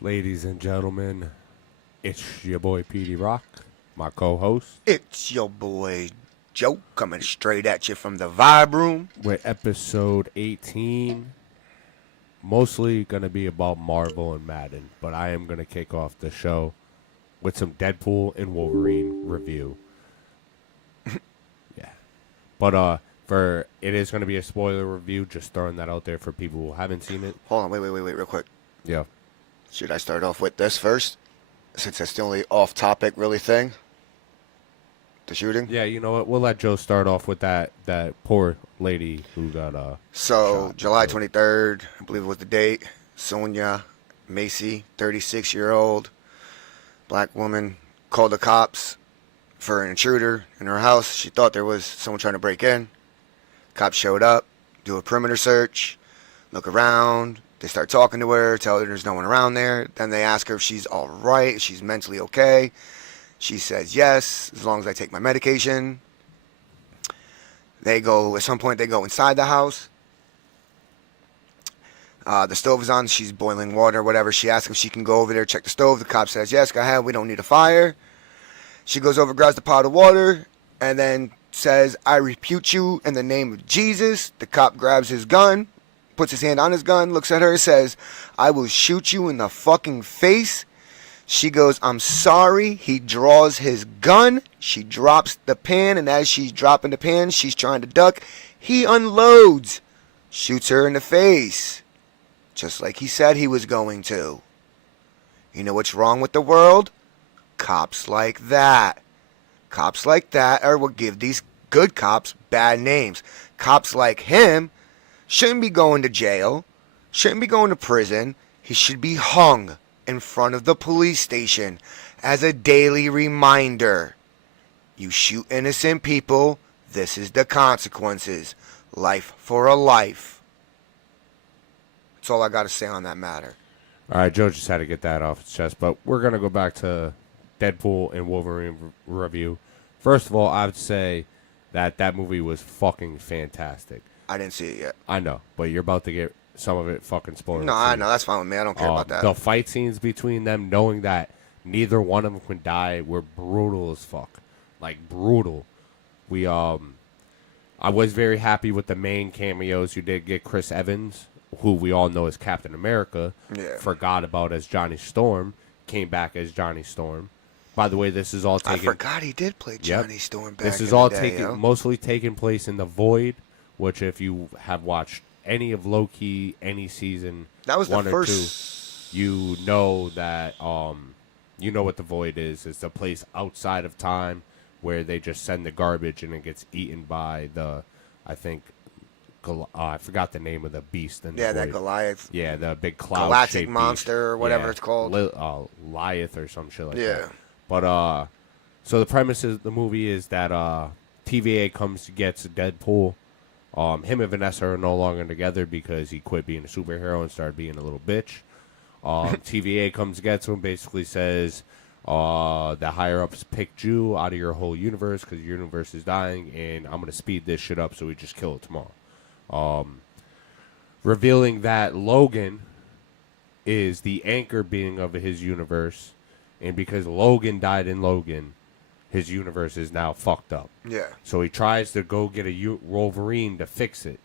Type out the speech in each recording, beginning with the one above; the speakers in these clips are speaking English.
Ladies and gentlemen, it's your boy PD Rock, my co-host, It's your boy Joe coming straight at you from the Vibe Room. with episode 18. Mostly going to be about Marvel and Madden, but I am going to kick off the show with some Deadpool and Wolverine review. Yeah. But for it is going to be a spoiler review, just throwing that out there for people who haven't seen it. Hold on, wait, real quick. Yeah. Should I start off with this first? Since that's the only off-topic really thing. The shooting. Yeah, you know what? We'll let Joe start off with that poor lady who got So shot. July 23rd, I believe it was the date. Sonia Macy, 36-year-old black woman, called the cops for an intruder in her house. She thought there was someone trying to break in. Cops showed up, do a perimeter search, look around. They start talking to her, tell her there's no one around there. Then they ask her if she's all right, if she's mentally okay. She says yes, as long as I take my medication. At some point they go inside the house. The stove is on, she's boiling water or whatever. She asks if she can go over there, check the stove. The cop says, yes, go ahead, we don't need a fire. She goes over, grabs the pot of water, and then says, I repute you in the name of Jesus. The cop grabs his gun, puts his hand on his gun, looks at her, says, I will shoot you in the fucking face. She goes, I'm sorry. He draws his gun. She drops the pan, and as she's dropping the pan, she's trying to duck. He unloads, shoots her in the face, just like he said he was going to. You know what's wrong with the world? Cops like that. Cops like that are what give these good cops bad names. Cops like him shouldn't be going to jail, shouldn't be going to prison. He should be hung in front of the police station as a daily reminder. You shoot innocent people, this is the consequences. Life for a life. That's all I got to say on that matter. All right, Joe just had to get that off his chest, but we're going to go back to Deadpool and Wolverine review. First of all, I would say that movie was fucking fantastic. I didn't see it yet. I know, but you're about to get some of it fucking spoiled. No, I know. That's fine with me. I don't care about that. The fight scenes between them, knowing that neither one of them can die, were brutal as fuck. Like, brutal. I was very happy with the main cameos. You did get Chris Evans, who we all know as Captain America. Yeah. Forgot about as Johnny Storm. Came back as Johnny Storm. By the way, this is all taking... I forgot he did play Johnny Storm back This is in all the day, mostly taking place in the Void, which if you have watched any of Loki, any season, that was one the or first... two, you know that you know what the Void is. It's a place outside of time where they just send the garbage and it gets eaten by the, I think, I forgot the name of the beast in the Void. that Goliath. Yeah, the big cloud Galactic monster or whatever it's called. Liath or some shit like that. Yeah. But so the premise of the movie is that TVA gets Deadpool. Him and Vanessa are no longer together because he quit being a superhero and started being a little bitch. TVA gets him, basically says the higher ups picked you out of your whole universe because your universe is dying, and I'm gonna speed this shit up so we just kill it tomorrow. Revealing that Logan is the anchor being of his universe. And because Logan died in Logan, his universe is now fucked up. Yeah. So he tries to go get a Wolverine to fix it.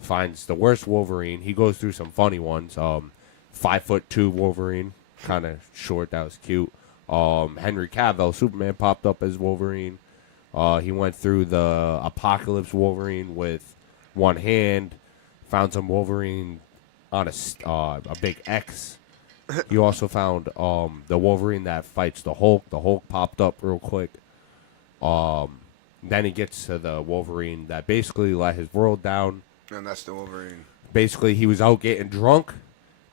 Finds the worst Wolverine. He goes through some funny ones. 5'2" Wolverine, kind of short. That was cute. Henry Cavill, Superman, popped up as Wolverine. He went through the Apocalypse Wolverine with one hand. Found some Wolverine on a big X. You also found the Wolverine that fights the Hulk. The Hulk popped up real quick. Then he gets to the Wolverine that basically let his world down. And that's the Wolverine. Basically, he was out getting drunk,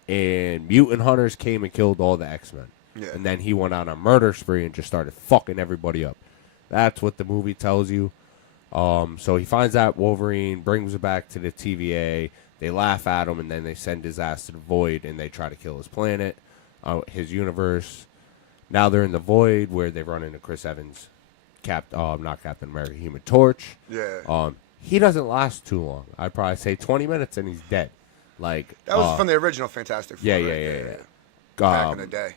and mutant hunters came and killed all the X-Men. Yeah. And then he went on a murder spree and just started fucking everybody up. That's what the movie tells you. So he finds that Wolverine, brings it back to the TVA. They laugh at him, and then they send his ass to the Void, and they try to kill his planet, his universe. Now they're in the Void, where they run into Chris Evans, not Captain America, Human Torch. Yeah. He doesn't last too long. I'd probably say 20 minutes, and he's dead. Like that was from the original Fantastic Four. Yeah. back in the day.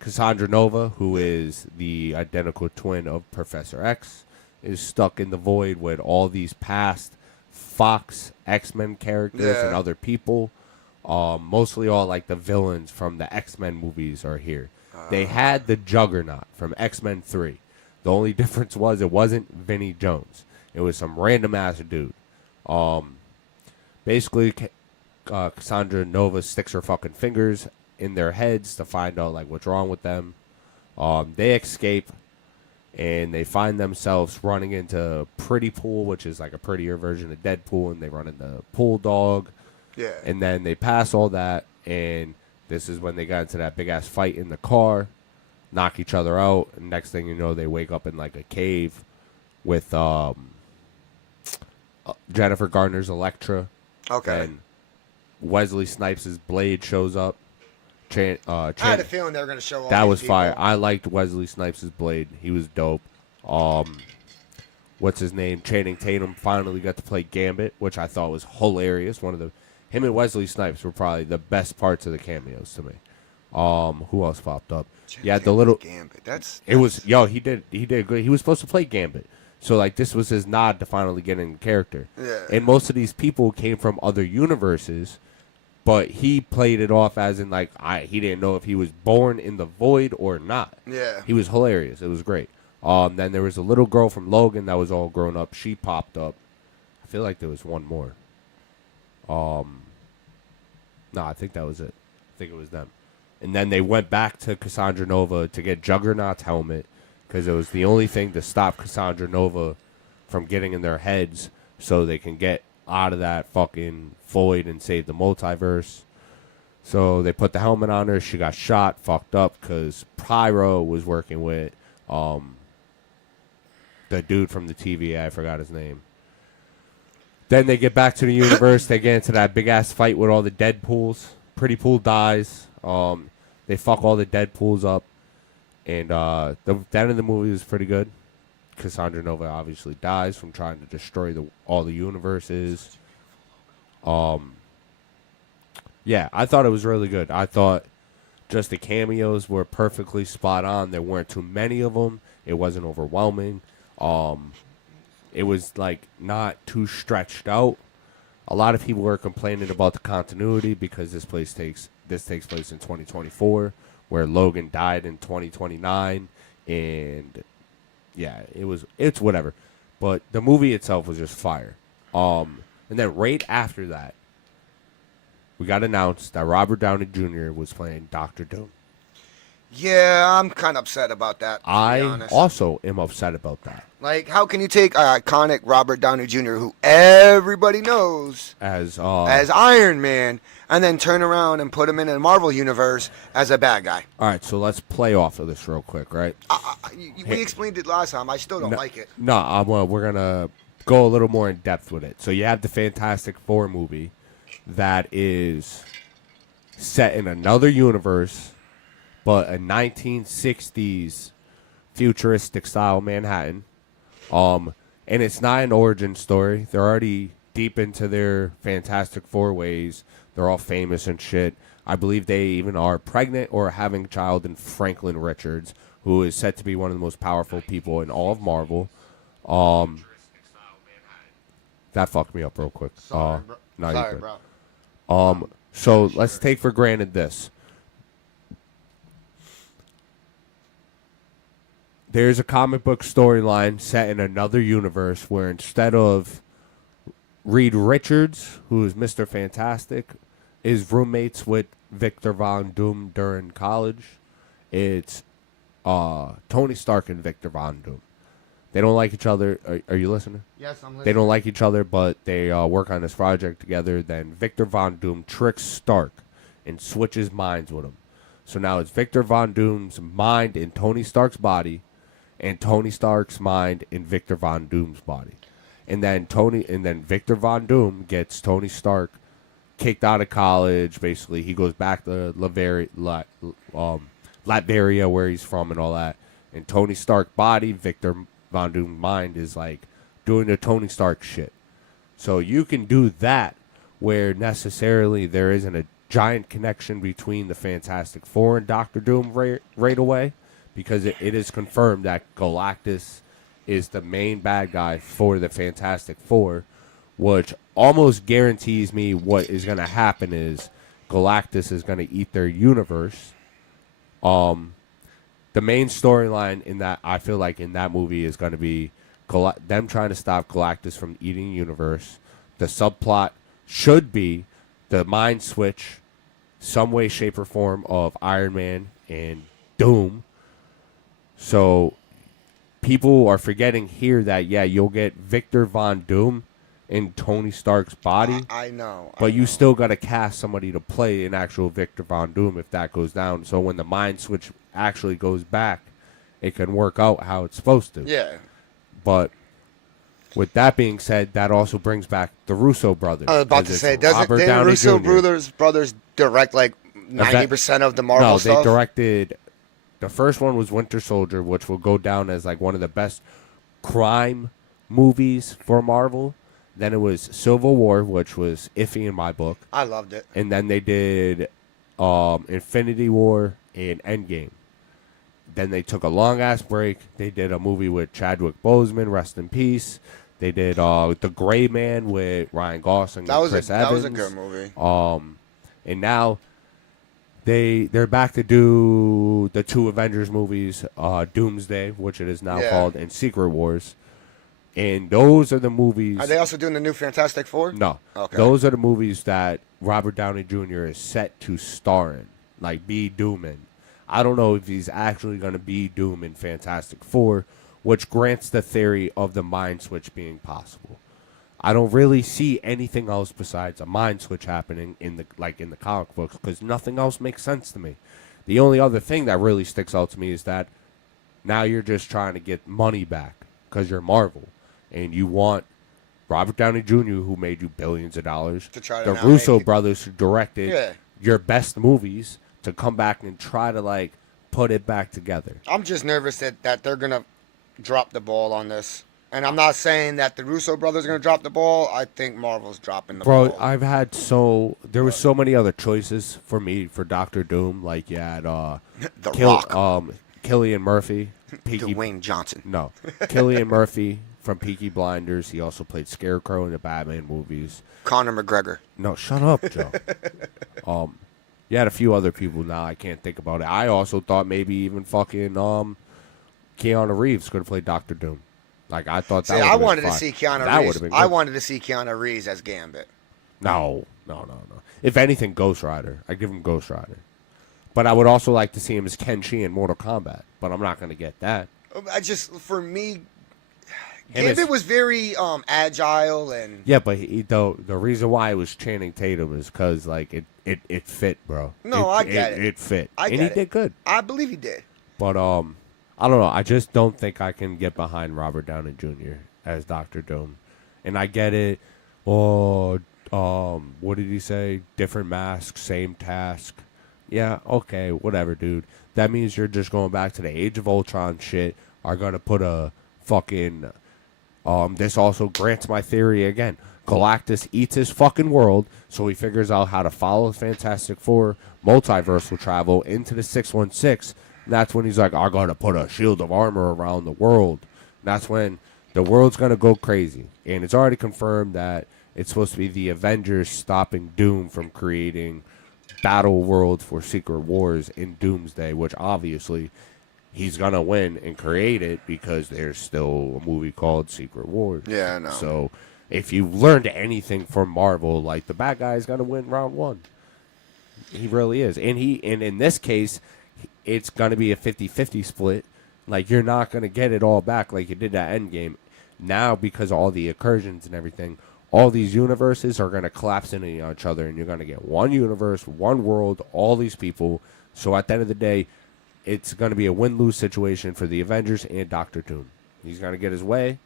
Cassandra Nova, who is the identical twin of Professor X, is stuck in the void with all these past Fox X-Men characters and other people. Mostly all like the villains from the X-Men movies are here. They had the Juggernaut from X-Men 3. The only difference was it wasn't Vinnie Jones. It was some random ass dude. Basically, Cassandra Nova sticks her fucking fingers in their heads to find out like what's wrong with them. They escape, and they find themselves running into Pretty Pool, which is like a prettier version of Deadpool, and they run into Pool Dog. Yeah. And then they pass all that, and this is when they got into that big ass fight in the car, knock each other out, and next thing you know, they wake up in like a cave with Jennifer Garner's Elektra. Okay. And Wesley Snipes' Blade shows up. I had a feeling they were going to show all that these was people. fire. I liked Wesley Snipes' Blade. He was dope. What's his name? Channing Tatum finally got to play Gambit, which I thought was hilarious. Him and Wesley Snipes were probably the best parts of the cameos to me. Who else popped up? Yeah, the little Gambit. He did good. He was supposed to play Gambit. So like this was his nod to finally get in character. Yeah. And most of these people came from other universes, but he played it off as in like he didn't know if he was born in the void or not. Yeah. He was hilarious. It was great. Then there was a little girl from Logan that was all grown up. She popped up. I feel like there was one more. No, I think that was it. I think it was them. And then they went back to Cassandra Nova to get Juggernaut's helmet because it was the only thing to stop Cassandra Nova from getting in their heads so they can get out of that fucking void and save the multiverse. So they put the helmet on her. She got shot, fucked up because Pyro was working with the dude from the TVA. I forgot his name. Then they get back to the universe. They get into that big-ass fight with all the Deadpools. Pretty Pool dies. They fuck all the Deadpools up. And the end of the movie was pretty good. Cassandra Nova obviously dies from trying to destroy all the universes. Yeah, I thought it was really good. I thought just the cameos were perfectly spot on. There weren't too many of them. It wasn't overwhelming. It was like not too stretched out. A lot of people were complaining about the continuity because this takes place in 2024, where Logan died in 2029, and yeah, it's whatever. But the movie itself was just fire. And then right after that, we got announced that Robert Downey Jr. was playing Doctor Doom. Yeah, I'm kind of upset about that, to be honest. Also am upset about that. Like, how can you take iconic Robert Downey Jr., who everybody knows as Iron Man, and then turn around and put him in a Marvel universe as a bad guy? All right, so let's play off of this real quick, right? We explained it last time. I still don't like it. No, we're going to go a little more in depth with it. So you have the Fantastic Four movie that is set in another universe, but a 1960s futuristic style Manhattan. And it's not an origin story. They're already deep into their Fantastic Four ways. They're all famous and shit. I believe they even are pregnant or having a child in Franklin Richards, who is said to be one of the most powerful people in all of Marvel. That fucked me up real quick. Sorry, bro. So let's take for granted this. There's a comic book storyline set in another universe where instead of Reed Richards, who is Mr. Fantastic, is roommates with Victor Von Doom during college, it's Tony Stark and Victor Von Doom. They don't like each other. Are you listening? Yes, I'm listening. They don't like each other, but they work on this project together. Then Victor Von Doom tricks Stark and switches minds with him. So now it's Victor Von Doom's mind in Tony Stark's body, and Tony Stark's mind in Victor Von Doom's body. And then Victor Von Doom gets Tony Stark kicked out of college. Basically, he goes back to Latveria, where he's from and all that. And Tony Stark body, Victor Von Doom mind is like doing the Tony Stark shit. So you can do that where necessarily there isn't a giant connection between the Fantastic Four and Doctor Doom right away, because it is confirmed that Galactus is the main bad guy for the Fantastic Four, which almost guarantees me what is going to happen is Galactus is going to eat their universe. The main storyline in that, I feel like in that movie, is going to be them trying to stop Galactus from eating the universe. The subplot should be the mind switch, some way, shape, or form, of Iron Man and Doom. So people are forgetting here that, yeah, you'll get Victor Von Doom in Tony Stark's body. I know. But you still got to cast somebody to play an actual Victor Von Doom if that goes down. So when the mind switch actually goes back, it can work out how it's supposed to. Yeah. But with that being said, that also brings back the Russo brothers. I was about to say, didn't the Russo brothers direct like 90% of the Marvel stuff? No, they directed. The first one was Winter Soldier, which will go down as like one of the best crime movies for Marvel. Then it was Civil War, which was iffy in my book. I loved it. And then they did Infinity War and Endgame. Then they took a long-ass break. They did a movie with Chadwick Boseman, rest in peace. They did The Gray Man with Ryan Gosling and Chris Evans. That was a good movie. And now they're back to do the two Avengers movies, Doomsday, which it is now called, and Secret Wars. And those are the movies. Are they also doing the new Fantastic Four? No. Okay. Those are the movies that Robert Downey Jr. is set to star in, like be Doom in. I don't know if he's actually going to be Doom in Fantastic Four, which grants the theory of the mind switch being possible. I don't really see anything else besides a mind switch happening in the comic books, because nothing else makes sense to me. The only other thing that really sticks out to me is that now you're just trying to get money back because you're Marvel. And you want Robert Downey Jr., who made you billions of dollars, the Russo brothers who directed your best movies, to come back and try to, like, put it back together. I'm just nervous that they're going to drop the ball on this. And I'm not saying that the Russo brothers are going to drop the ball. I think Marvel's dropping the ball. Bro, there was so many other choices for me for Doctor Doom. Like, you had The Rock. Cillian Murphy. Dwayne Johnson. No. Cillian Murphy from Peaky Blinders. He also played Scarecrow in the Batman movies. Conor McGregor. No, shut up, Joe. You had a few other people now. I can't think about it. I also thought maybe even fucking Keanu Reeves could have played Dr. Doom. Like, I thought that would have been wanted fun. to see Keanu That Reeves. would have been good. I wanted to see Keanu Reeves as Gambit. No. If anything, Ghost Rider. I'd give him Ghost Rider. But I would also like to see him as Kenshi in Mortal Kombat. But I'm not going to get that. For me, Gambit was very agile and... Yeah, but the reason why it was Channing Tatum is because, like, it fit, bro. No, I get it. It fit. And he did good. I believe he did. But, I don't know. I just don't think I can get behind Robert Downey Jr. as Dr. Doom. And I get it. Oh, what did he say? Different mask, same task. Yeah, okay, whatever, dude. That means you're just going back to the Age of Ultron shit. Are going to put a fucking... this also grants my theory again. Galactus eats his fucking world, so he figures out how to follow the Fantastic Four multiversal travel into the 616. And that's when he's like, I'm going to put a shield of armor around the world. And that's when the world's going to go crazy. And it's already confirmed that it's supposed to be the Avengers stopping Doom from creating Battle World for Secret Wars in Doomsday, which obviously he's going to win and create it because there's still a movie called Secret Wars. Yeah, I know. So if you've learned anything from Marvel, like, the bad guy is going to win round one. He really is. And in this case, it's going to be a 50-50 split. Like, you're not going to get it all back like you did at Endgame. Now, because of all the incursions and everything, all these universes are going to collapse into each other, and you're going to get one universe, one world, all these people. So at the end of the day, it's going to be a win-lose situation for the Avengers and Doctor Doom. He's going to get his way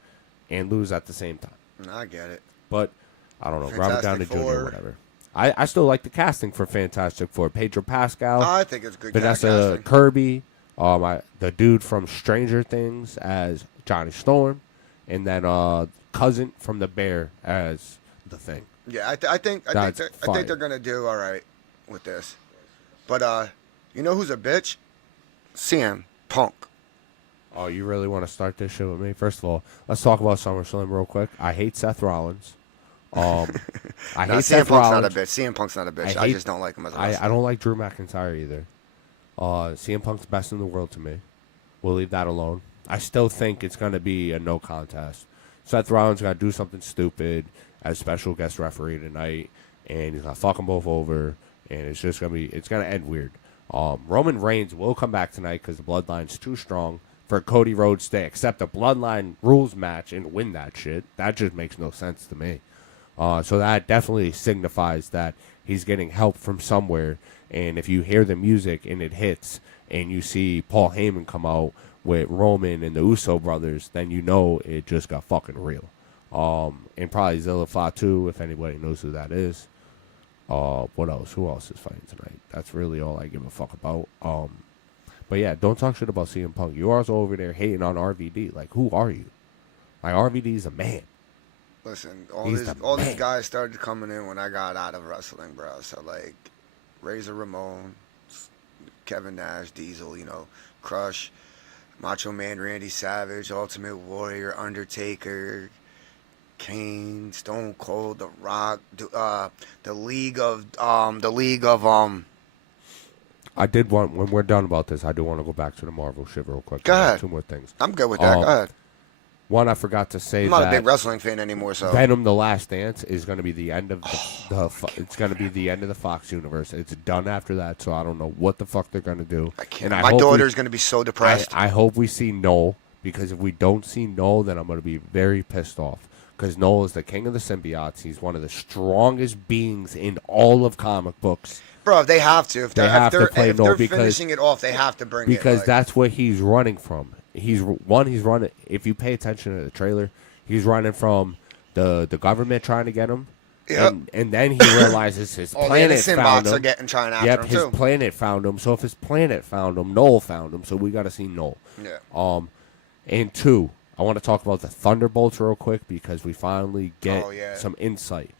and lose at the same time. I get it. But, I don't know, Fantastic Robert Downey Four. Jr., whatever. I still like the casting for Fantastic Four. Pedro Pascal. I think it's good Vanessa casting. Kirby. The dude from Stranger Things as Johnny Storm. And then cousin from The Bear as The Thing. Yeah, I think they're going to do all right. with this. But you know who's a bitch? CM Punk. Oh, you really want to start this shit with me? First of all, let's talk about SummerSlam real quick. I hate Seth Rollins. I hate CM Seth Punk's Rollins. not a bitch. CM Punk's not a bitch. I just don't like him as a wrestler. I don't like Drew McIntyre either. CM Punk's the best in the world to me. We'll leave that alone. I still think it's going to be a no contest. Seth Rollins got to do something stupid as special guest referee tonight, and he's going to fuck them both over, and it's just going to be, it's going to end weird. Roman Reigns will come back tonight because the Bloodline's too strong for Cody Rhodes to accept a Bloodline rules match and win that shit. That just makes no sense to me. So that definitely signifies that he's getting help from somewhere. And if you hear the music and it hits and you see Paul Heyman come out with Roman and the Uso brothers, then you know it just got fucking real. And probably Zilla Fatu, if anybody knows who that is. What else? Who else is fighting tonight? That's really all I give a fuck about. But yeah, don't talk shit about CM Punk. You're also over there hating on RVD. Like, who are you? Like, RVD's a man. Listen, all these guys started coming in when I got out of wrestling, bro. So, like, Razor Ramon, Kevin Nash, Diesel, Crush, Macho Man Randy Savage, Ultimate Warrior, Undertaker, Kane, Stone Cold, The Rock, the League of I did want, when we're done about this, I do want to go back to the Marvel shit real quick. Go ahead. Two more things. I'm good with that. Go ahead. One, I forgot to say I'm not a big wrestling fan anymore, so Venom: The Last Dance is going to be the end of it's going to be the end of the Fox universe. It's done after that, so I don't know what the fuck they're going to do. I can't. My daughter's going to be so depressed. I hope we see Noel, because if we don't see Noel, then I'm going to be very pissed off. Because Noel is the king of the symbiotes. He's one of the strongest beings in all of comic books. Bro, they have to. If they're finishing it off, they have to bring it. Because that's what he's running from. He's running. If you pay attention to the trailer, he's running from the government trying to get him. Yep. And then he realizes his planet found him. Are getting trying after him his planet found him. So if his planet found him, Noel found him. So we got to see Noel. Yeah. And two, I want to talk about the Thunderbolts real quick because we finally get some insight.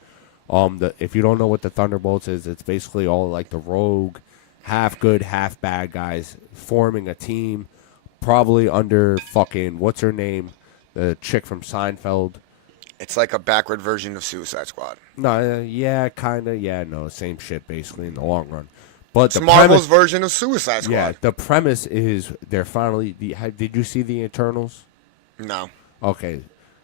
If you don't know what the Thunderbolts is, it's basically all like the rogue, half good, half bad guys forming a team, probably under fucking, what's her name, the chick from Seinfeld. It's like a backward version of Suicide Squad. No, yeah, kind of, yeah, no, same shit basically in the long run. But it's Marvel's version of Suicide Squad. Yeah, the premise is they're finally. Did you see the Eternals? No. Okay,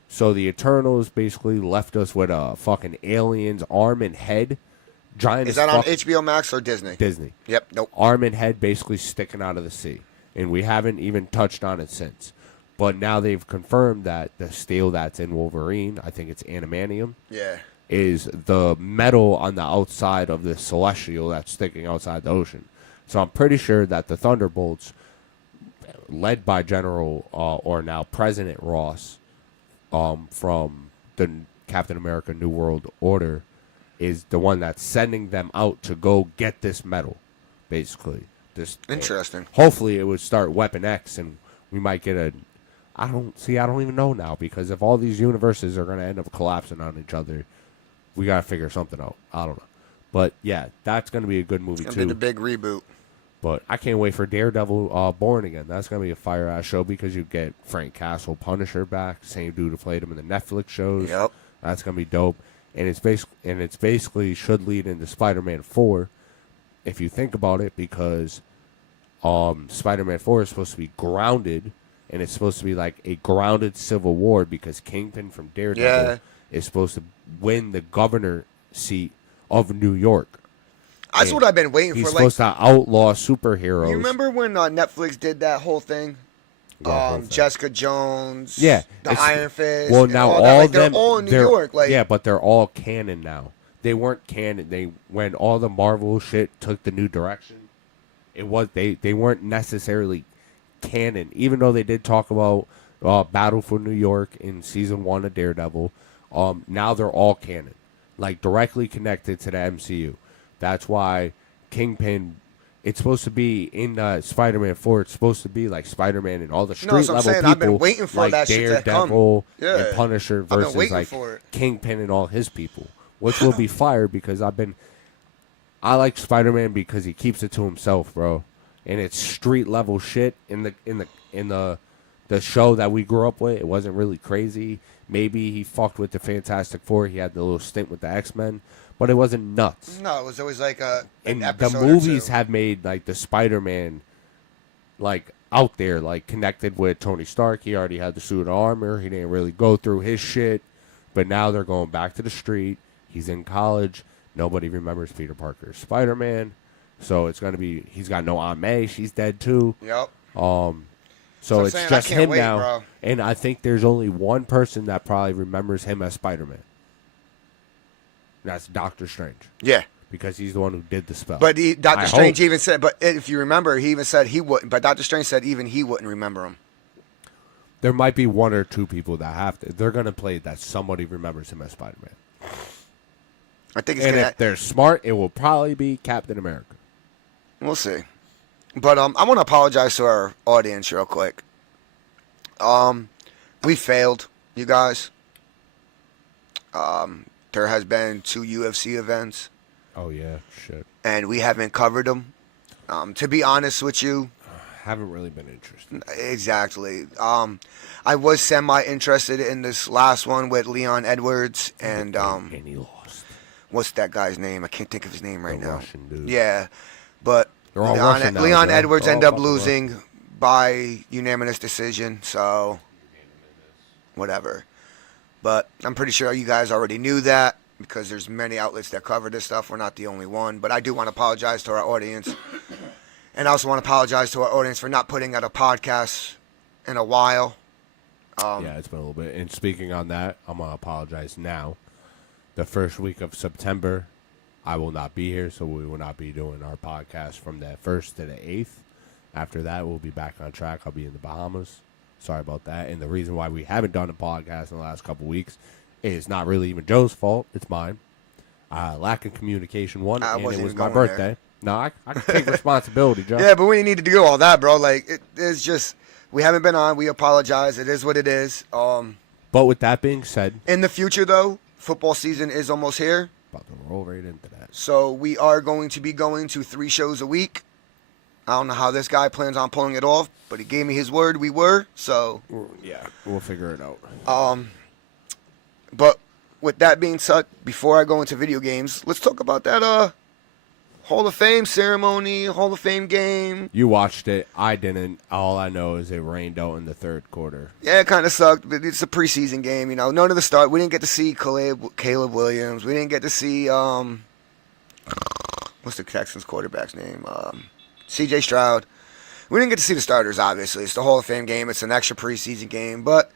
so the Eternals basically left us with a fucking alien's arm and head, giant. Is that on HBO Max or Disney? Disney. Yep. Nope. Arm and head basically sticking out of the sea, and we haven't even touched on it since. But now they've confirmed that the steel that's in Wolverine, I think it's adamantium. Yeah. Is the metal on the outside of the celestial that's sticking outside the ocean. So I'm pretty sure that the Thunderbolts, led by General or now President Ross, from the Captain America New World Order, is the one that's sending them out to go get this metal, basically. Interesting. Hopefully it would start Weapon X, and we might get a... I don't even know now, because if all these universes are going to end up collapsing on each other, we got to figure something out. I don't know. But, yeah, that's going to be a good movie, too. It's going to be the big reboot. But I can't wait for Daredevil Born Again. That's going to be a fire-ass show because you get Frank Castle, Punisher back, same dude who played him in the Netflix shows. Yep. That's going to be dope. And it's basically should lead into Spider-Man 4, if you think about it, because Spider-Man 4 is supposed to be grounded, and it's supposed to be like a grounded civil war because Kingpin from Daredevil is supposed to win the governor seat of New York. That's what I've been waiting He's for. Supposed to outlaw superheroes. You remember when Netflix did that whole thing? Jessica Jones, the Iron Fist. Well, now they're all in New York. Yeah, but they're all canon now. They weren't canon. When all the Marvel shit took the new direction, they weren't necessarily canon. Even though they did talk about Battle for New York in season 1 of Daredevil, now they're all canon, like directly connected to the MCU. That's why Kingpin. It's supposed to be in Spider-Man 4. It's supposed to be like Spider-Man and all the street level people. I've been waiting for like that shit to come. Daredevil and Punisher versus like for it. Kingpin and all his people, which will be fire because I like Spider-Man because he keeps it to himself, bro, and it's street level shit in the show that we grew up with. It wasn't really crazy. Maybe he fucked with the Fantastic Four. He had the little stint with the X-Men, but it wasn't nuts. No, it was always like an And the episode movies or two. have made like the Spider-Man like out there, like connected with Tony Stark. He already had the suit of armor. He didn't really go through his shit, but now they're going back to the street. He's in college. Nobody remembers Peter Parker's Spider-Man, so it's gonna be. He's got no Aunt May. She's dead too. Yep. So I'm it's saying, I just can't him wait, now, bro. and I think there's only one person that probably remembers him as Spider-Man. That's Doctor Strange, Yeah. because he's the one who did the spell. But Doctor Strange hope. even said, but if you remember, he even said he wouldn't. But Doctor Strange said even he wouldn't remember him. There might be one or two people that have to. They're gonna play that somebody remembers him as Spider-Man. I think it's And gonna. if they're smart, it will probably be Captain America. We'll see. But I want to apologize to our audience real quick. We failed, you guys. There has been 2 UFC events, Oh yeah, shit. and we haven't covered them. To be honest with you, Haven't really been interested. exactly. I was semi-interested in this last one with Leon Edwards and And he lost. what's that guy's name? I can't think of his name right The now. Russian dude. Yeah, but They're all Russian now, Leon Joe. Edwards They're all ended up fucking losing by unanimous decision, so whatever. But I'm pretty sure you guys already knew that because there's many outlets that cover this stuff. We're not the only one, but I do want to apologize to our audience. And I also want to apologize to our audience for not putting out a podcast in a while. Yeah, it's been a little bit. And speaking on that, I'm gonna apologize now. The first week of September, I will not be here, so we will not be doing our podcast from the 1st to the 8th. After that, we'll be back on track. I'll be in the Bahamas. Sorry about that. And the reason why we haven't done a podcast in the last couple weeks is not really even Joe's fault. It's mine. Lack of communication, one, and it wasn't was even my going birthday. there. No, I can take responsibility, Joe. Yeah, but we need to do all that, bro. Like, it's just, we haven't been on. We apologize. It is what it is. But with that being said, In the future, though, football season is almost here. about to roll right into that. So we are going to be going to 3 shows a week. I don't know how this guy plans on pulling it off, but he gave me his word. We were. So, Yeah, we'll figure it out. but with that being said, before I go into video games, let's talk about that Hall of Fame ceremony, Hall of Fame game. You watched it. I didn't. All I know is it rained out in the third quarter. Yeah, it kind of sucked, but it's a preseason game, you know. None of the start. We didn't get to see Caleb Williams. We didn't get to see what's the Texans quarterback's name? C.J. Stroud. We didn't get to see the starters. Obviously, it's the Hall of Fame game. It's an extra preseason game, but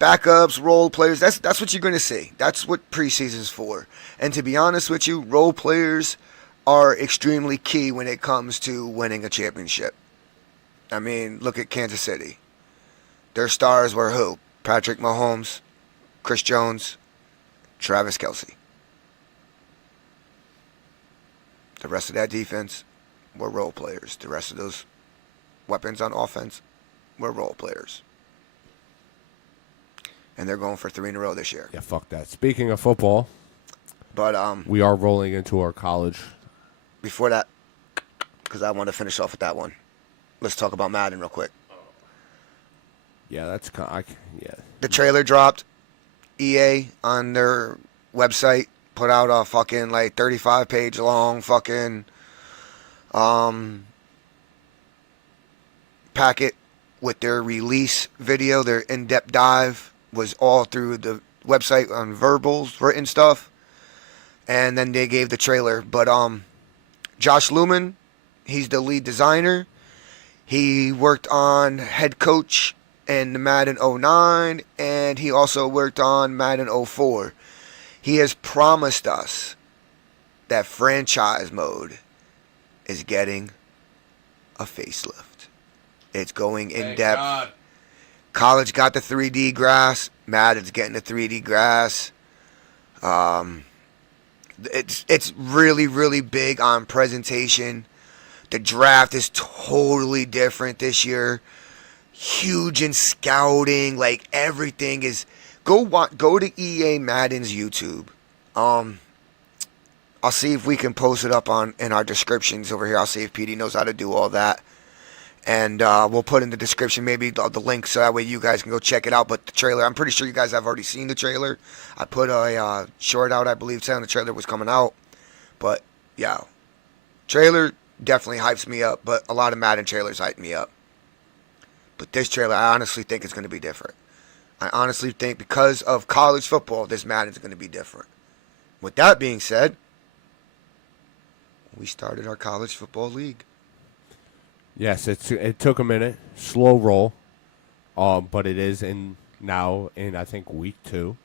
backups, role players. That's what you're going to see. That's what preseason is for. And to be honest with you, role players are extremely key when it comes to winning a championship. I mean, look at Kansas City. Their stars were who? Patrick Mahomes, Chris Jones, Travis Kelce. The rest of that defense were role players. The rest of those weapons on offense were role players. And they're going for 3 in a row this year. Yeah, fuck that. Speaking of football, But we are rolling into our college. before that, because I want to finish off with that one, let's talk about Madden real quick. Yeah, that's yeah. The trailer dropped. EA on their website put out a fucking like 35-page long fucking packet with their release video. Their in-depth dive was all through the website on verbals, written stuff, and then they gave the trailer. But Josh Lumen, he's the lead designer. He worked on head coach in the Madden 09, and he also worked on Madden 04. He has promised us that franchise mode is getting a facelift. It's going in depth. God. College got the 3D grass. Madden's getting the 3D grass. It's really, really big on presentation. The draft is totally different this year. Huge in scouting. Like, everything is... Go to EA Madden's YouTube. I'll see if we can post it up in our descriptions over here. I'll see if PD knows how to do all that. And we'll put in the description maybe the link so that way you guys can go check it out. But the trailer, I'm pretty sure you guys have already seen the trailer. I put a short out, I believe, saying the trailer was coming out. But, yeah, trailer definitely hypes me up. But a lot of Madden trailers hype me up. But this trailer, I honestly think it's going to be different. I honestly think because of college football, this Madden is going to be different. With that being said, we started our college football league. Yes, it took a minute, slow roll, but it is now in I think week 2.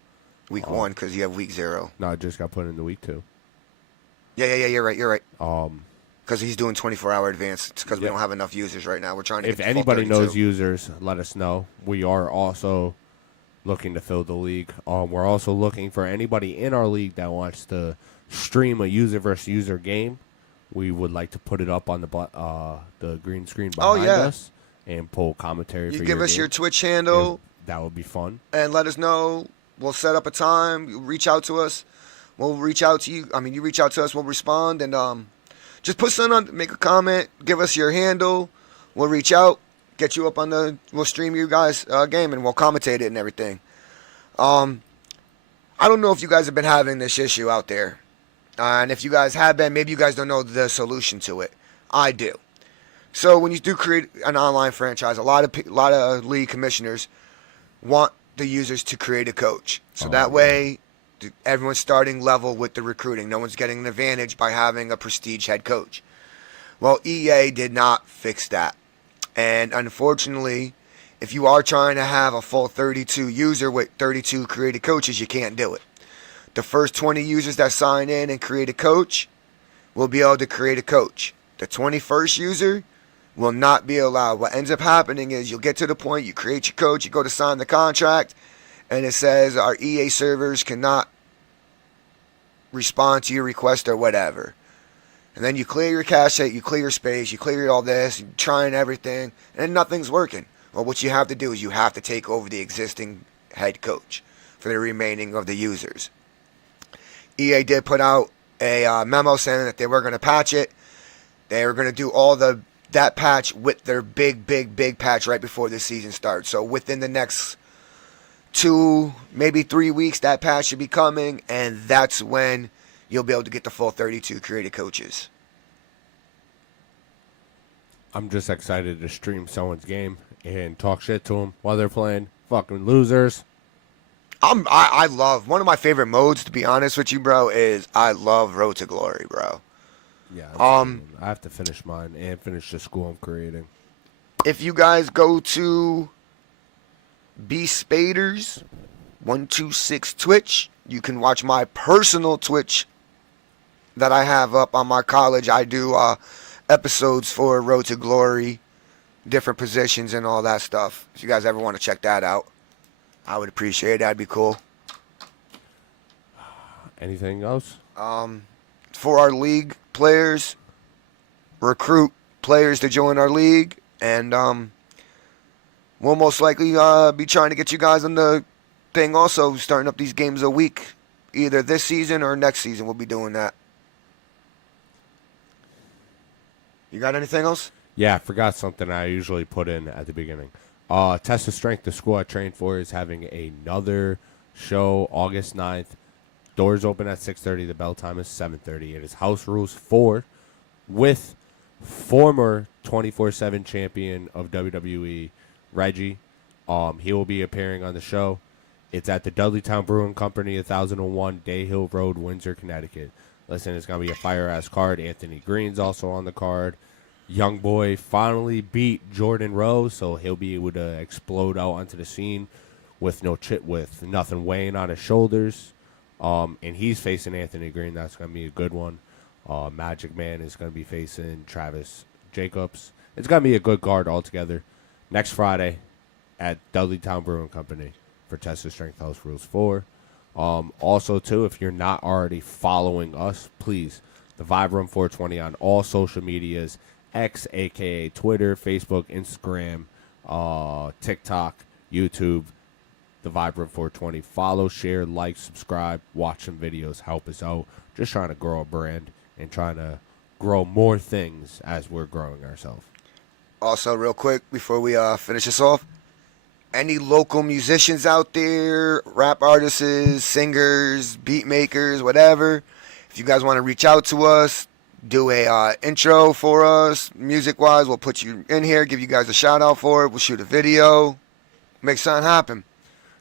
Week 1 because you have week 0. No, it just got put into week 2. Yeah, you're right. Because he's doing 24-hour advance. It's because we don't have enough users right now. We're trying to. If anybody knows users, let us know. We are also looking to fill the league. We're also looking for anybody in our league that wants to stream a user versus user game. We would like to put it up on the green screen behind us and pull commentary. You give us your Twitch handle. That would be fun. And let us know. We'll set up a time. You reach out to us. We'll reach out to you. I mean, you reach out to us. We'll respond and just put something on. Make a comment. Give us your handle. We'll reach out. Get you up on the. We'll stream you guys game and we'll commentate it and everything. I don't know if you guys have been having this issue out there. And if you guys have been, maybe you guys don't know the solution to it. I do. So when you do create an online franchise, a lot of league commissioners want the users to create a coach. So that way, everyone's starting level with the recruiting. No one's getting an advantage by having a prestige head coach. Well, EA did not fix that. And unfortunately, if you are trying to have a full 32 user with 32 created coaches, you can't do it. The first 20 users that sign in and create a coach will be able to create a coach. The 21st user will not be allowed. What ends up happening is you'll get to the point, you create your coach, you go to sign the contract, and it says our EA servers cannot respond to your request or whatever. And then you clear your cache, you clear your space, you clear all this, you're trying everything, and nothing's working. Well, what you have to do is you have to take over the existing head coach for the remaining of the users. EA did put out a memo saying that they were going to patch it. They were going to do all that patch with their big patch right before the season starts. So within the next 2, maybe 3 weeks, that patch should be coming, and that's when you'll be able to get the full 32 created coaches. I'm just excited to stream someone's game and talk shit to them while they're playing. Fucking losers. I love, one of my favorite modes, to be honest with you, bro, is I love Road to Glory, bro. Yeah. I have to finish mine and finish the school I'm creating. If you guys go to B Spaders 126 Twitch, you can watch my personal Twitch that I have up on my college. I do episodes for Road to Glory, different positions and all that stuff. If you guys ever want to check that out, I would appreciate it. That'd be cool. Anything else? For our league players, recruit players to join our league, and we'll most likely be trying to get you guys on the thing also, starting up these games a week. Either this season or next season, we'll be doing that. You got anything else? Yeah, I forgot something I usually put in at the beginning. Test of Strength, the school I trained for, is having another show August 9th. Doors open at 6:30. The bell time is 7:30. It is House Rules 4 with former 24/7 champion of WWE, Reggie. He will be appearing on the show. It's at the Dudleytown Brewing Company, 1001 Day Hill Road, Windsor, Connecticut. Listen, it's going to be a fire-ass card. Anthony Green's also on the card. Young Boy finally beat Jordan Rose, so he'll be able to explode out onto the scene with with nothing weighing on his shoulders. And he's facing Anthony Green. That's going to be a good one. Magic Man is going to be facing Travis Jacobs. It's going to be a good card altogether. Next Friday at Dudleytown Brewing Company for Test of Strength House Rules 4. Also, too, if you're not already following us, please, the Vibe Room 420 on all social medias, X, a.k.a. Twitter, Facebook, Instagram, TikTok, YouTube. the Vibrant 420. Follow, share, like, subscribe, watch some videos, help us out. Just trying to grow a brand and trying to grow more things as we're growing ourselves. Also, real quick, before we finish this off, any local musicians out there, rap artists, singers, beat makers, whatever, if you guys want to reach out to us, do a intro for us, music-wise, we'll put you in here, give you guys a shout-out for it, we'll shoot a video, make something happen.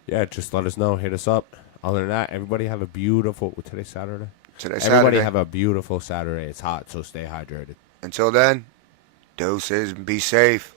Yeah, just let us know. Hit us up. Other than that, everybody have a beautiful... Today's Saturday? Today's Everybody Saturday. have a beautiful Saturday. It's hot, so stay hydrated. Until then, doses and be safe.